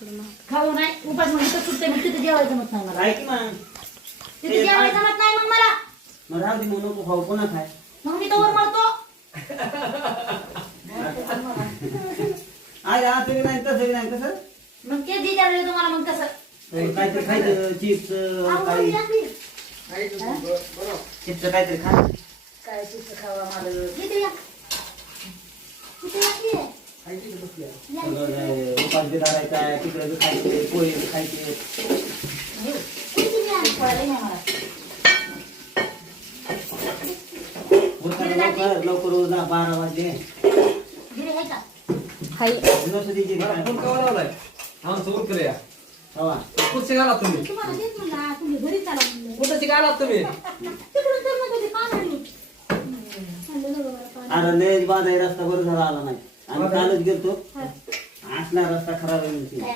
खाऊ नाही उपास म्हणजे तर सुट्टे मी तिथे जेवायचं जमत नाही मला. काय की मग तिथे जेवायचं जमत नाही मग मला. मग राहू दे मग नको खाऊ पुन्हा खाय मग मी तोवर मरतो. आज तुम्ही नाही तसं नाही कसं मग ते विचारले तुम्हाला मग कसं काहीतरी खायचं चिप्स काही चिप्स काहीतरी खा काय चिप्स खावा मला किती या किती लागली आहे? उपास बी धरायचा आहे तिकडे बी खायचे पोहे बी खायचे किती घ्या कळलं नाही मला. लवकर लवकर 12 वाजले गिरे आहे का? नसुदीची फोन कवा लावलाय आमचं उर करूया हवा कुठचे घाला तुम्ही तुम्हाला तेच म्हणलं तुम्ही घरी चाला म्हणलं. कुठचे घाला तुम्ही तिकडून तर मग कधी काम आली म्हणलं नको मला काम. अरे लयच बाधा रस्ता बरं झाला आला नाही आम्ही कालच गेलतो असला रस्ता खराब आहे म्हणते